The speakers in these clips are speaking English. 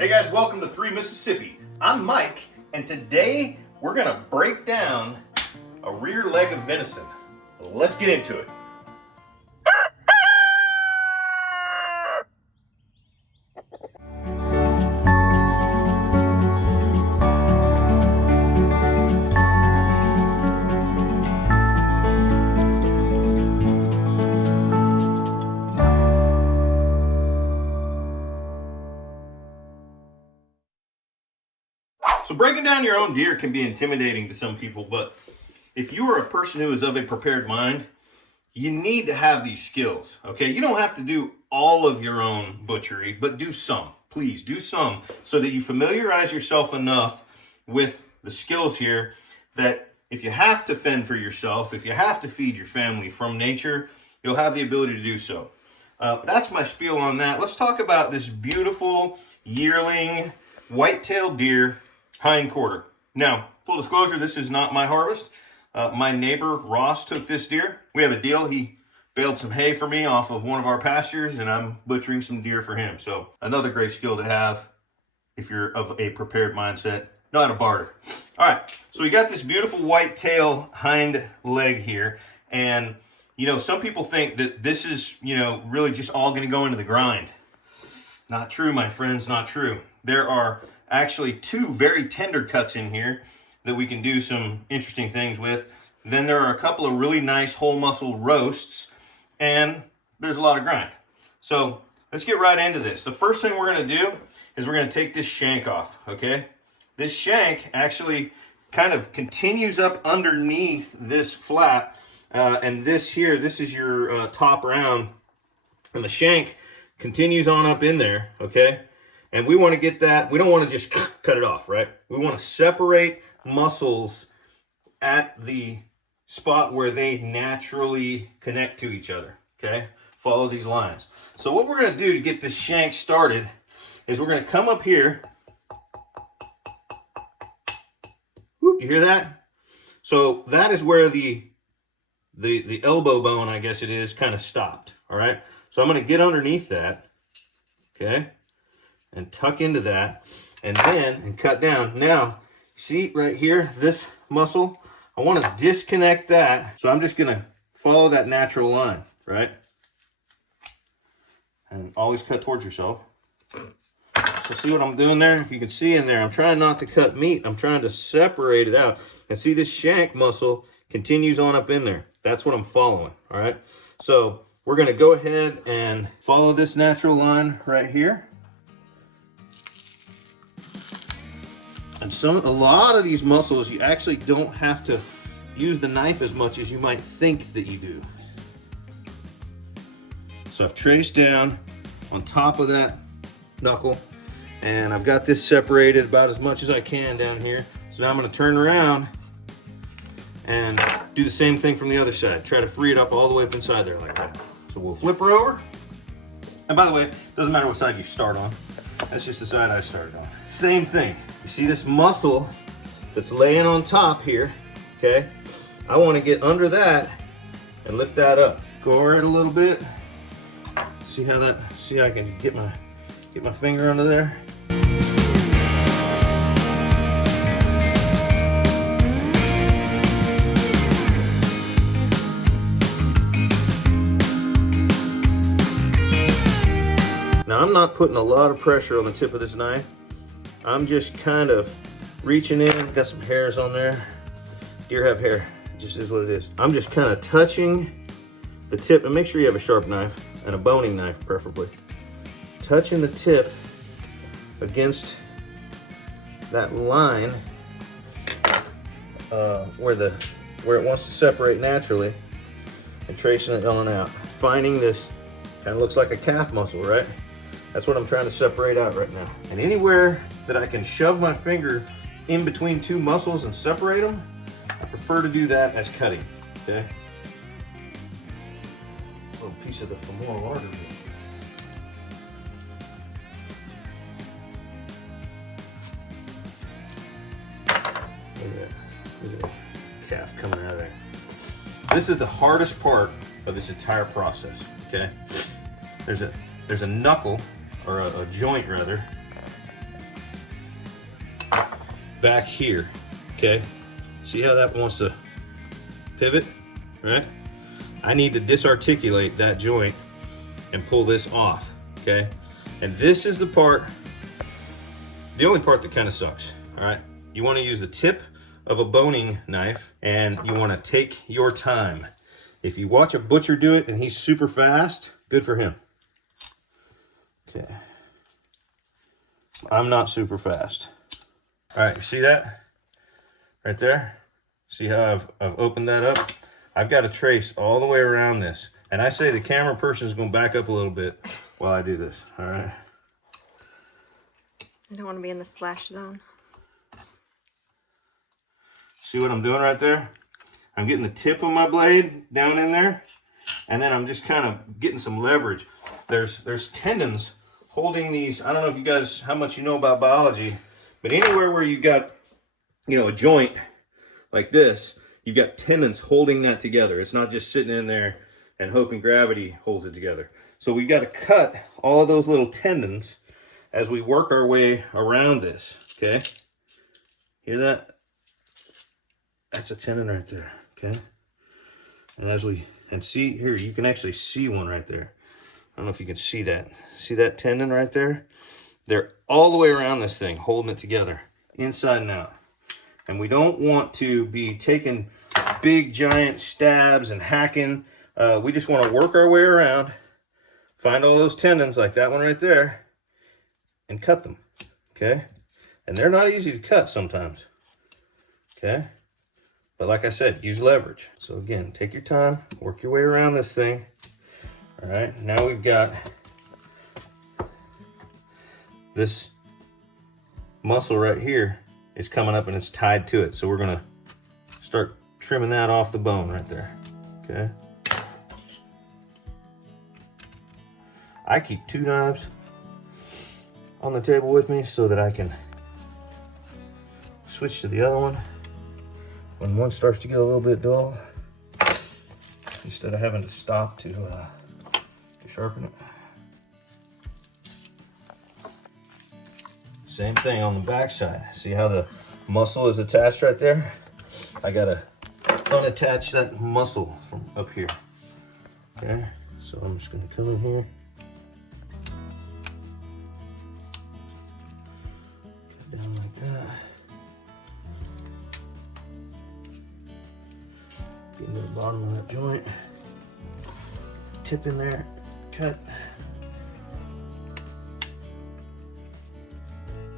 Hey guys, welcome to 3 Mississippi. I'm Mike, and today we're gonna break down a rear leg of venison. Let's get into it. So breaking down your own deer can be intimidating to some people, but if you are a person who is of a prepared mind, you need to have these skills, okay? You don't have to do all of your own butchery, but do some. Please do some so that you familiarize yourself enough with the skills here that if you have to fend for yourself, if you have to feed your family from nature, you'll have the ability to do so. That's my spiel on that. Let's talk about this beautiful yearling white-tailed deer hind quarter. Now, full disclosure, this is not my harvest. My neighbor Ross took this deer. We have a deal. He baled some hay for me off of one of our pastures, and I'm butchering some deer for him. So another great skill to have if you're of a prepared mindset. Know how to barter. All right, so we got this beautiful white tail hind leg here, and some people think that this is really just all going to go into the grind. Not true, my friends, not true. There are actually 2 very tender cuts in here that we can do some interesting things with. Then there are a couple of really nice whole muscle roasts, and there's a lot of grind. So let's get right into this. The first thing we're going to do is we're going to take this shank off, okay? This shank actually kind of continues up underneath this flap, and this is your top round, and the shank continues on up in there, okay? And we want to get that, we don't want to just cut it off, right? We want to separate muscles at the spot where they naturally connect to each other, okay? Follow these lines. So what we're going to do to get this shank started is we're going to come up here. Whoop, you hear that? So that is where the elbow bone, I guess it is, kind of stopped, all right? So I'm going to get underneath that, okay? And tuck into that, and cut down. Now, see right here, this muscle, I want to disconnect that. So I'm just going to follow that natural line, right? And always cut towards yourself. So see what I'm doing there? If you can see in there, I'm trying not to cut meat. I'm trying to separate it out. And see, this shank muscle continues on up in there. That's what I'm following, all right? So we're going to go ahead and follow this natural line right here. And a lot of these muscles, you actually don't have to use the knife as much as you might think that you do. So I've traced down on top of that knuckle, and I've got this separated about as much as I can down here. So now I'm going to turn around and do the same thing from the other side. Try to free it up all the way up inside there like that. So we'll flip her over. And by the way, it doesn't matter what side you start on. That's just the side I started on. Same thing. You see this muscle that's laying on top here, okay? I want to get under that and lift that up. Go over it a little bit. See I can get my finger under there. Now I'm not putting a lot of pressure on the tip of this knife. I'm just kind of reaching in. Got some hairs on there. Deer have hair, it just is what it is. I'm just kind of touching the tip, and make sure you have a sharp knife and a boning knife preferably. Touching the tip against that line where it wants to separate naturally, and tracing it on out. Finding this kind of looks like a calf muscle, right? That's what I'm trying to separate out right now. And anywhere that I can shove my finger in between 2 muscles and separate them, I prefer to do that as cutting, okay? A little piece of the femoral artery. Look at that calf coming out of there. This is the hardest part of this entire process, okay? There's a knuckle, or a joint rather, back here, okay? See how that wants to pivot, right? I need to disarticulate that joint and pull this off, okay? And this is the part, the only part that kind of sucks, all right? You want to use the tip of a boning knife and you want to take your time. If you watch a butcher do it and he's super fast, good for him. Okay. I'm not super fast. All right, you see that? Right there? See how I've opened that up? I've got to trace all the way around this. And I say the camera person is going to back up a little bit while I do this, all right? I don't want to be in the splash zone. See what I'm doing right there? I'm getting the tip of my blade down in there, and then I'm just kind of getting some leverage. There's tendons holding these. I don't know if you guys, how much you know about biology, but anywhere where you've got, you know, a joint like this, you've got tendons holding that together. It's not just sitting in there and hoping gravity holds it together. So we've got to cut all of those little tendons as we work our way around this, okay? Hear that? That's a tendon right there, okay? And as we, and see here, you can actually see one right there. I don't know if you can see that. See that tendon right there? They're all the way around this thing, holding it together, inside and out. And we don't want to be taking big, giant stabs and hacking. We just want to work our way around, find all those tendons like that one right there, and cut them, okay? And they're not easy to cut sometimes, okay? But like I said, use leverage. So again, take your time, work your way around this thing. All right, now we've got this muscle right here is coming up and it's tied to it. So we're gonna start trimming that off the bone right there, okay? I keep 2 knives on the table with me so that I can switch to the other one when one starts to get a little bit dull, instead of having to stop to sharpen it. Same thing on the back side. See how the muscle is attached right there? I gotta unattach that muscle from up here. Okay, so I'm just gonna come in here. Cut down like that. Get into the bottom of that joint. Tip in there, cut.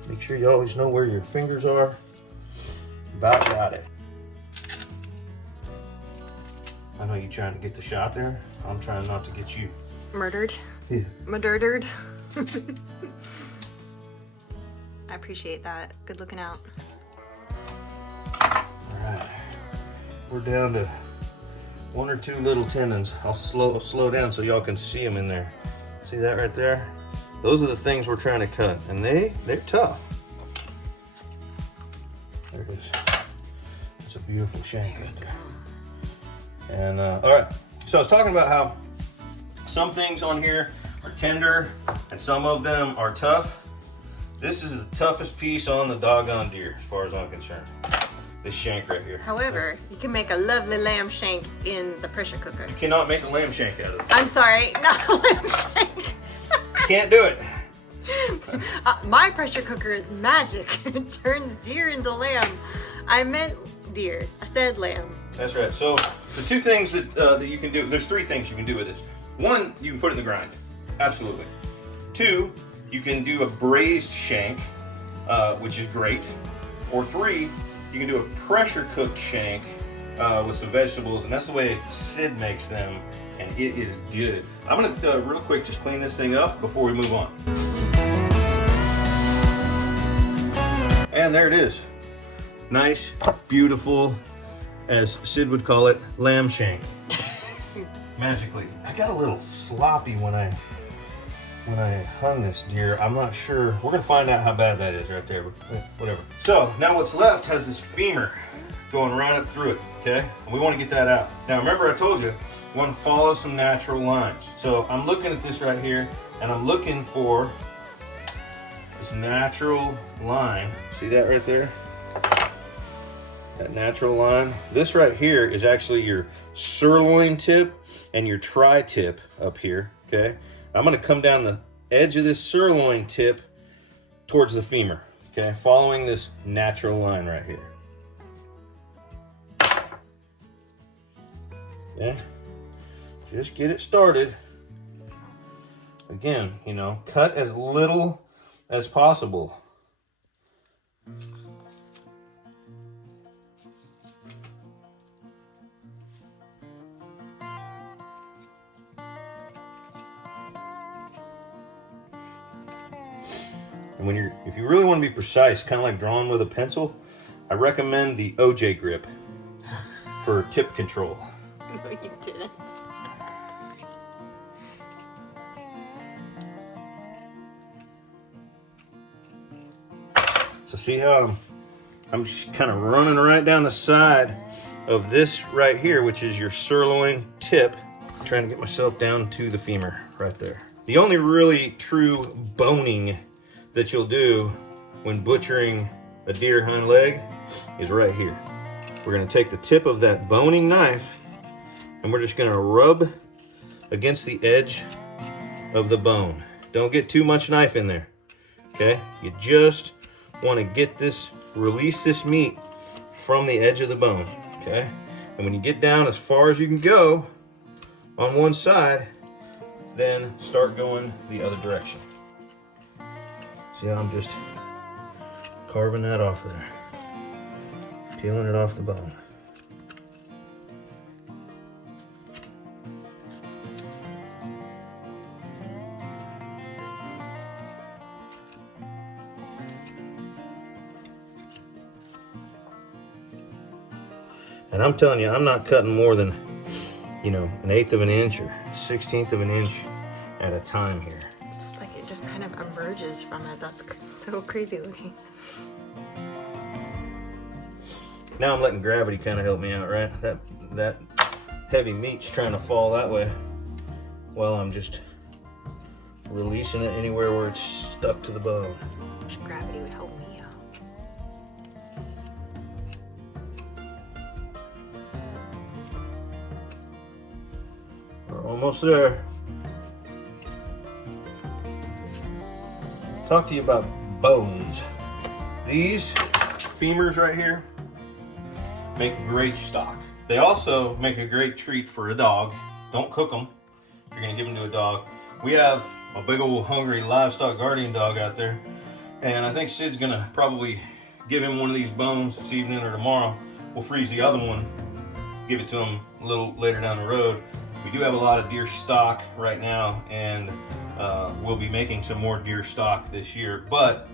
Make sure you always know where your fingers are. About got it. I know you're trying to get the shot there. I'm trying not to get you Murdered? Yeah. Murdered. I appreciate that. Good looking out. All right. We're down to 1 or 2 little tendons. I'll slow down so y'all can see them in there. See that right there? Those are the things we're trying to cut, and they're tough. There it is. It's a beautiful shank right there. And all right, so I was talking about how some things on here are tender and some of them are tough. This is the toughest piece on the doggone deer, as far as I'm concerned. This shank right here. However, you can make a lovely lamb shank in the pressure cooker. You cannot make a lamb shank out of it. I'm sorry, not a lamb shank. Can't do it. My pressure cooker is magic. It turns deer into lamb. I meant deer. I said lamb. That's right. So the 2 things that you can do, there's 3 things you can do with this. 1, you can put it in the grind. Absolutely. 2, you can do a braised shank, which is great. Or 3, you can do a pressure cooked shank with some vegetables, and that's the way Sid makes them, and it is good. I'm gonna real quick just clean this thing up before we move on. And there it is. Nice, beautiful, as Sid would call it, lamb shank. Magically. I got a little sloppy when I hung this deer. I'm not sure. We're gonna find out how bad that is right there, but whatever. So now what's left has this femur going right up through it, okay? And we want to get that out. Now remember I told you, we want to follow some natural lines. So I'm looking at this right here, and I'm looking for this natural line. See that right there? That natural line. This right here is actually your sirloin tip and your tri-tip up here, okay? I'm gonna come down the edge of this sirloin tip towards the femur, okay? Following this natural line right here. Okay? Just get it started. Again, you know, cut as little as possible. And if you really want to be precise, kind of like drawing with a pencil, I recommend the OJ grip for tip control. No, you didn't. So see how I'm just kind of running right down the side of this right here, which is your sirloin tip, trying to get myself down to the femur right there. The only really true boning that you'll do when butchering a deer hind leg is right here. We're going to take the tip of that boning knife and we're just going to rub against the edge of the bone. Don't get too much knife in there, okay? You just want to get this, release this meat from the edge of the bone, okay? And when you get down as far as you can go on one side, then start going the other direction. See how I'm just carving that off there, peeling it off the bone. And I'm telling you, I'm not cutting more than, you know, 1/8 of an inch or 1/16 of an inch at a time here. It's like it just kind of emerges from it. That's so crazy looking. Now I'm letting gravity kind of help me out, right? That heavy meat's trying to fall that way while I'm just releasing it anywhere where it's stuck to the bone. I wish gravity would help me out. We're almost there. Talk to you about bones. These femurs right here make great stock. They also make a great treat for a dog. Don't cook them if you're gonna give them to a dog. We have a big old hungry livestock guardian dog out there, and I think Sid's gonna probably give him one of these bones this evening or tomorrow. We'll freeze the other one, give it to him a little later down the road. We do have a lot of deer stock right now, and we'll be making some more deer stock this year, but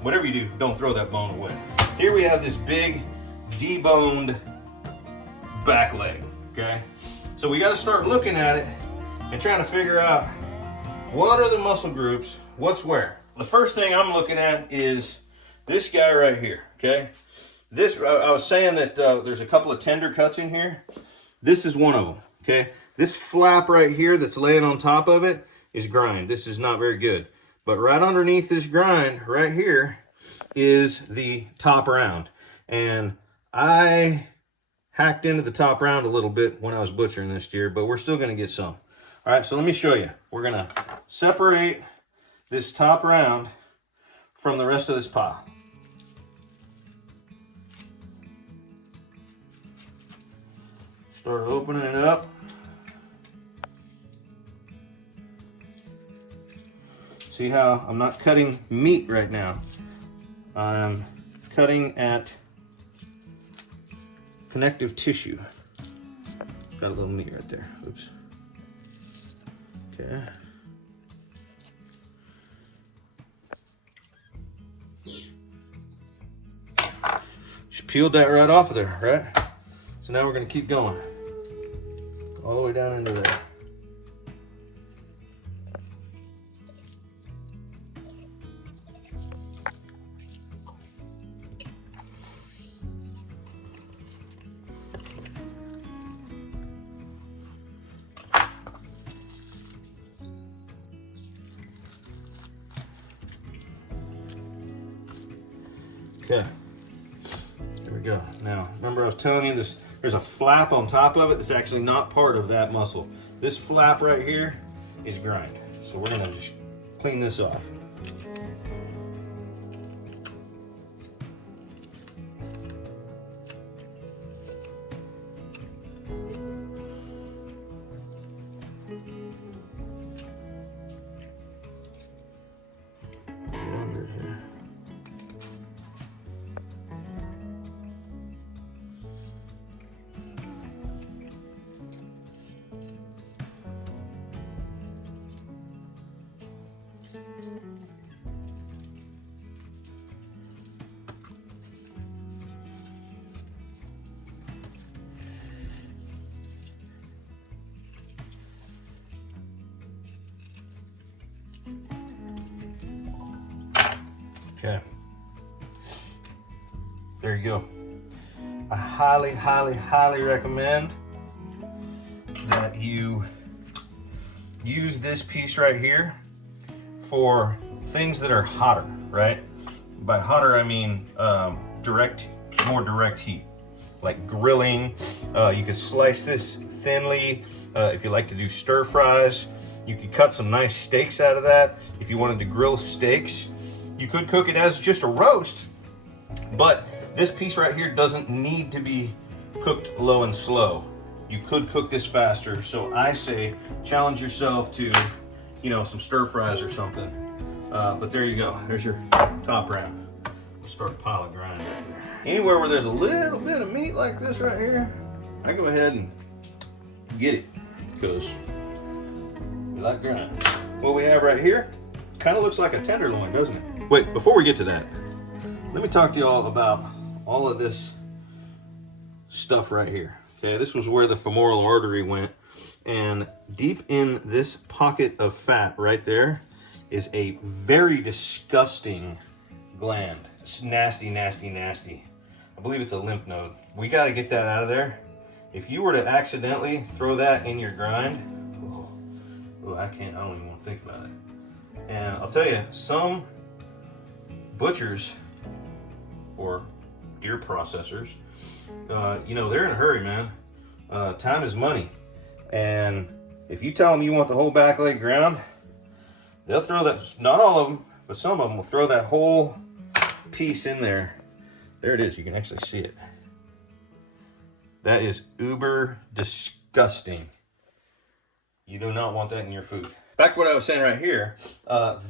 whatever you do, don't throw that bone away. Here we have this big deboned back leg, okay? So we got to start looking at it and trying to figure out what are the muscle groups, what's where. The first thing I'm looking at is this guy right here, okay? This, I was saying that there's a couple of tender cuts in here. This is one of them, okay? This flap right here that's laying on top of it is grind. This is not very good. But right underneath this grind right here is the top round. And I hacked into the top round a little bit when I was butchering this deer, but we're still gonna get some. All right, so let me show you. We're gonna separate this top round from the rest of this pile. Start opening it up. See how I'm not cutting meat right now. I'm cutting at connective tissue. Got a little meat right there. Oops. Okay. Just peeled that right off of there, right? So now we're gonna keep going. All the way down into there. Okay, There we go. Now, remember I was telling you this, there's a flap on top of it that's actually not part of that muscle. This flap right here is grind. So we're gonna just clean this off. Okay. There you go. I highly, highly, highly recommend that you use this piece right here for things that are hotter, right? By hotter, I mean more direct heat, like grilling. You could slice this thinly. If you like to do stir fries, you could cut some nice steaks out of that. If you wanted to grill steaks, you could cook it as just a roast, but this piece right here doesn't need to be cooked low and slow. You could cook this faster, so I say challenge yourself to, you know, some stir fries or something. But there you go. There's your top round. We'll start a pile of grind right there. Anywhere where there's a little bit of meat like this right here, I go ahead and get it, because we like grind. What we have right here kind of looks like a tenderloin, doesn't it? Wait, before we get to that, let me talk to you all about all of this stuff right here. Okay, this was where the femoral artery went, and deep in this pocket of fat right there is a very disgusting gland. It's nasty, nasty, nasty. I believe it's a lymph node. We got to get that out of there. If you were to accidentally throw that in your grind, oh, I don't even want to think about it. And I'll tell you, some butchers or deer processors, you know, they're in a hurry, man. Time is money. And if you tell them you want the whole back leg ground, they'll throw that, not all of them, but some of them will throw that whole piece in there. There it is, you can actually see it. That is uber disgusting. You do not want that in your food. Back to what I was saying right here.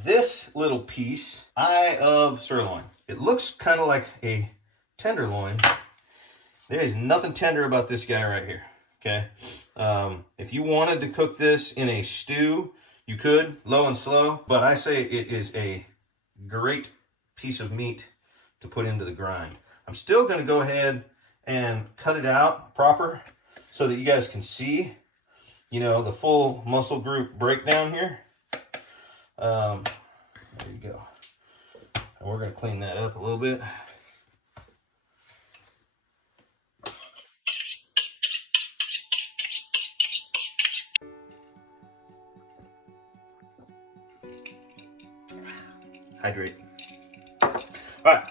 This little piece, eye of sirloin. It looks kind of like a tenderloin. There is nothing tender about this guy right here, okay? If you wanted to cook this in a stew, you could, low and slow, but I say it is a great piece of meat to put into the grind. I'm still gonna go ahead and cut it out proper so that you guys can see, you know, the full muscle group breakdown here. There you go. And we're gonna clean that up a little bit. Hydrate. All right,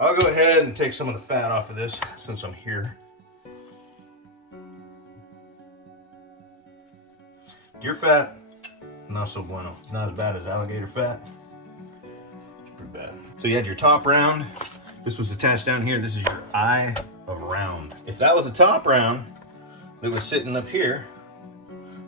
I'll go ahead and take some of the fat off of this since I'm here. Deer fat, not so bueno. It's not as bad as alligator fat. It's pretty bad. So you had your top round. This was attached down here. This is your eye of round. If that was a top round that was sitting up here,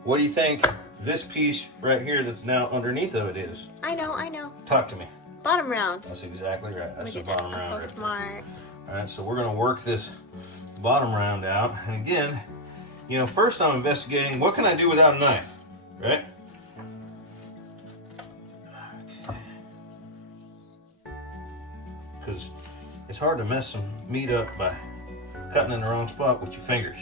what do you think this piece right here that's now underneath of it is? I know. Talk to me. Bottom round. That's exactly right. That's the bottom round. I'm so smart. All right, so we're gonna work this bottom round out. And again, you know, first I'm investigating what can I do without a knife, right? Because it's hard to mess some meat up by cutting in the wrong spot with your fingers.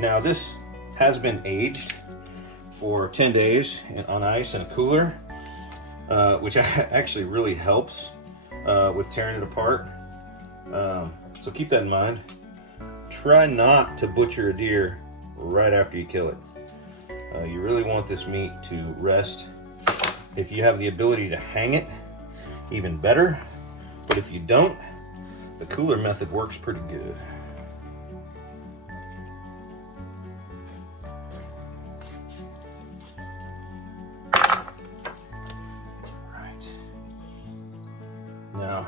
Now this has been aged for 10 days on ice in a cooler, which actually really helps with tearing it apart. So keep that in mind. Try not to butcher a deer right after you kill it. You really want this meat to rest If you have the ability to hang it, even better. But if you don't, the cooler method works pretty good. Right. Now,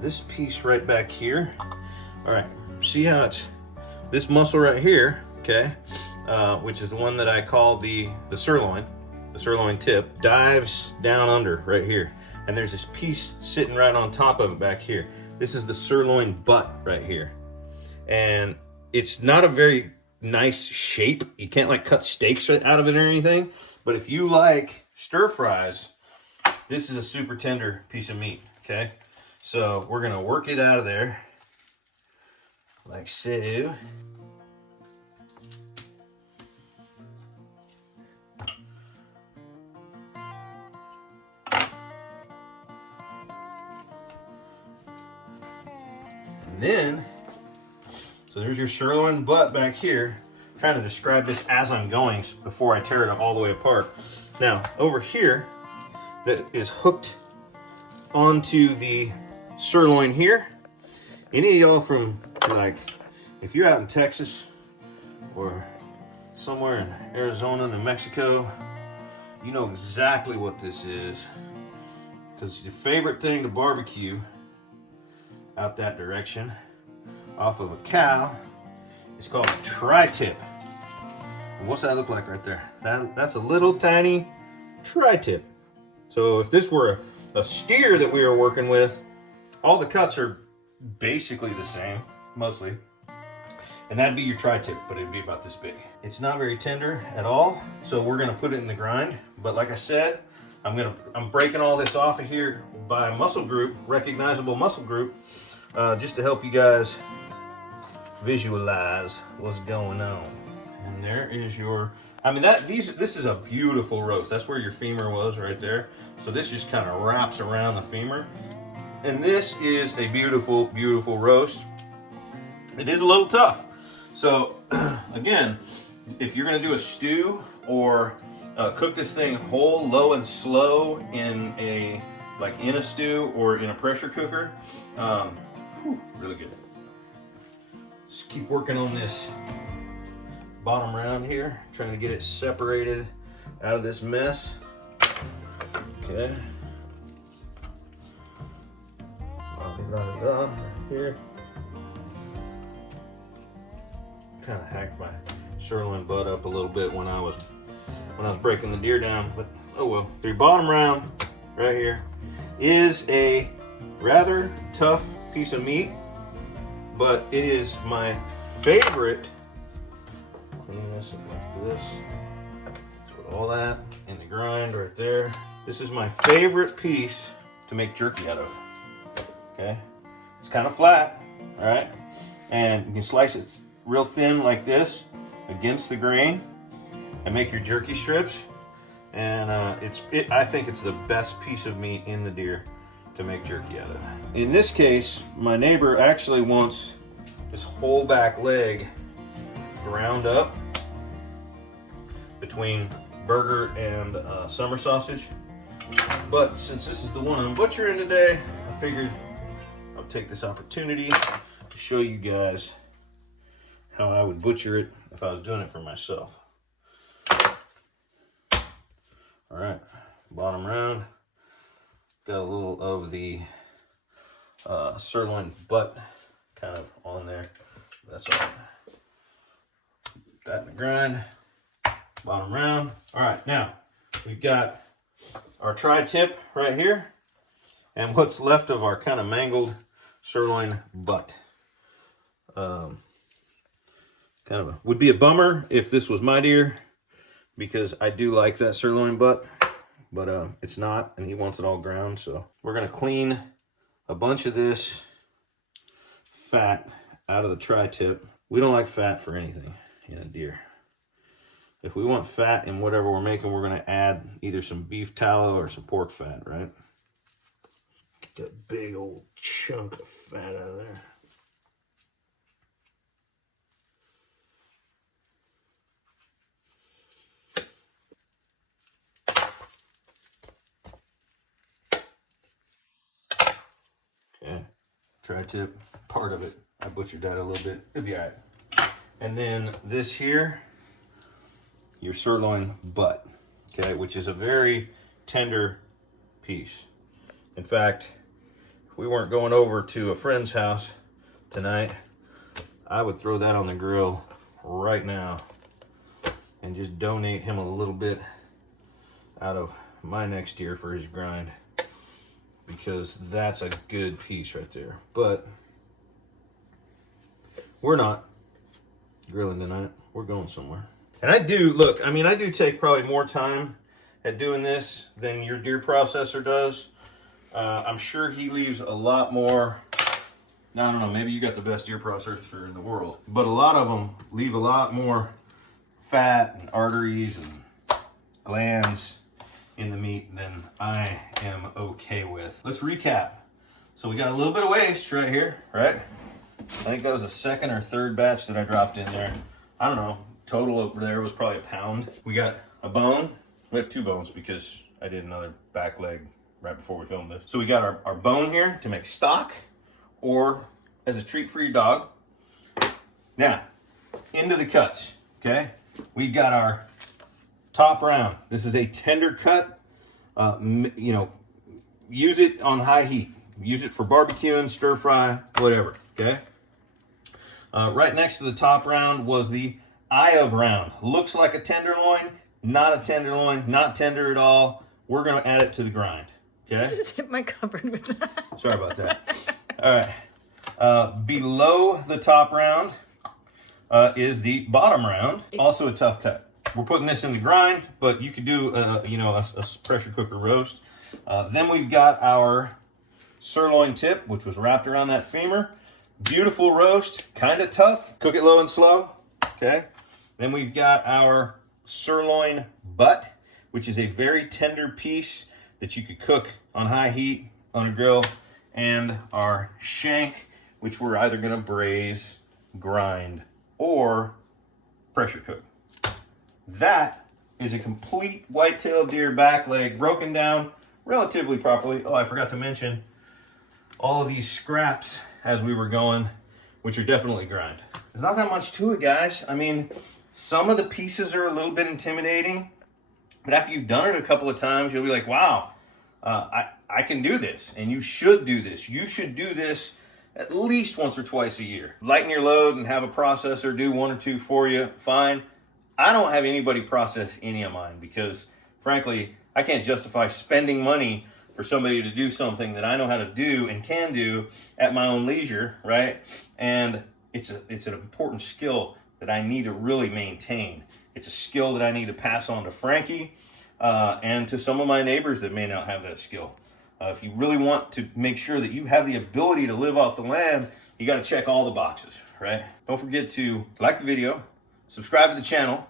this piece right back here, all right, see how it's, this muscle right here, okay, which is the one that I call the sirloin tip, dives down under right here. And there's this piece sitting right on top of it back here. This is the sirloin butt right here. And it's not a very nice shape. You can't like cut steaks out of it or anything. But if you like stir fries, this is a super tender piece of meat, okay? So we're gonna work it out of there, like so. And then, so there's your sirloin butt back here. I'm trying to describe this as I'm going before I tear it all the way apart. Now, over here, that is hooked onto the sirloin here. Any of y'all from, like, if you're out in Texas or somewhere in Arizona, New Mexico, you know exactly what this is. Because your favorite thing to barbecue out that direction off of a cow is called a tri-tip. And what's that look like right there? That's a little tiny tri-tip. So if this were a steer that we were working with, all the cuts are basically the same, mostly. And that'd be your tri-tip, but it'd be about this big. It's not very tender at all, so we're gonna put it in the grind. But like I said, I'm breaking all this off of here by muscle group, recognizable muscle group, just to help you guys visualize what's going on. And there is your, I mean, this is a beautiful roast. That's where your femur was right there. So this just kind of wraps around the femur. And this is a beautiful, beautiful roast. It is a little tough. So again, if you're gonna do a stew or cook this thing whole, low and slow in a stew or in a pressure cooker, really good. Just keep working on this bottom round here, trying to get it separated out of this mess. Okay. Here. Kind of hacked my sirloin butt up a little bit when I was breaking the deer down, but oh well. The bottom round right here is a rather tough piece of meat, but it is my favorite. Clean this up like this. Put all that in the grind right there. This is my favorite piece to make jerky out of. Okay, it's kind of flat, all right, and you can slice it real thin like this against the grain and make your jerky strips. And I think it's the best piece of meat in the deer to make jerky out of. In this case, my neighbor actually wants this whole back leg ground up between burger and summer sausage. But since this is the one I'm butchering today, I figured I'll take this opportunity to show you guys how I would butcher it if I was doing it for myself. All right, bottom round. Got a little of the sirloin butt kind of on there. That's all right. That in the grind. Bottom round. All right, now we've got our tri-tip right here and what's left of our kind of mangled sirloin butt. Would be a bummer if this was my deer, because I do like that sirloin butt, but it's not, and he wants it all ground. So we're gonna clean a bunch of this fat out of the tri-tip. We don't like fat for anything in a deer. If we want fat in whatever we're making, we're gonna add either some beef tallow or some pork fat, right? Get that big old chunk of fat out of there. tri-tip, part of it. I butchered that a little bit. It'll be all right. And then this here, your sirloin butt, okay, which is a very tender piece. In fact, if we weren't going over to a friend's house tonight, I would throw that on the grill right now and just donate him a little bit out of my next deer for his grind, because that's a good piece right there. But we're not grilling tonight. We're going somewhere. And I do, look, I mean, I do take probably more time at doing this than your deer processor does. I'm sure he leaves a lot more. I don't know, maybe you got the best deer processor in the world, but a lot of them leave a lot more fat and arteries and glands in the meat than I am okay with. Let's recap. So we got a little bit of waste right here, right? I think that was the second or third batch that I dropped in there. I don't know, total over there was probably a pound. We got a bone. We have 2 bones because I did another back leg right before we filmed this. So we got our bone here to make stock or as a treat for your dog. Now, into the cuts, okay? We got our top round. This is a tender cut. You know, use it on high heat. Use it for barbecuing, stir fry, whatever, okay? Right next to the top round was the eye of round. Looks like a tenderloin, not a tenderloin, not tender at all. We're gonna add it to the grind, okay? I just hit my cupboard with that. Sorry about that. All right. Below the top round is the bottom round, also a tough cut. We're putting this in the grind, but you could do, you know, a pressure cooker roast. Then we've got our sirloin tip, which was wrapped around that femur. Beautiful roast, kind of tough. Cook it low and slow, okay? Then we've got our sirloin butt, which is a very tender piece that you could cook on high heat on a grill. And our shank, which we're either gonna braise, grind, or pressure cook. That is a complete white-tailed deer back leg, broken down relatively properly. Oh, I forgot to mention all of these scraps as we were going, which are definitely grind. There's not that much to it, guys. I mean, some of the pieces are a little bit intimidating, but after you've done it a couple of times, you'll be like, wow, I can do this, and you should do this. You should do this at least once or twice a year. Lighten your load and have a processor do 1 or 2 for you, fine. I don't have anybody process any of mine because, frankly, I can't justify spending money for somebody to do something that I know how to do and can do at my own leisure, right? And it's an important skill that I need to really maintain. It's a skill that I need to pass on to Frankie and to some of my neighbors that may not have that skill. If you really want to make sure that you have the ability to live off the land, you got to check all the boxes, right? Don't forget to like the video, subscribe to the channel.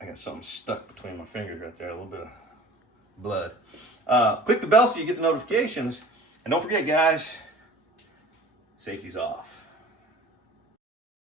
I got something stuck between my fingers right there, a little bit of blood. Click the bell so you get the notifications. And don't forget, guys, safety's off.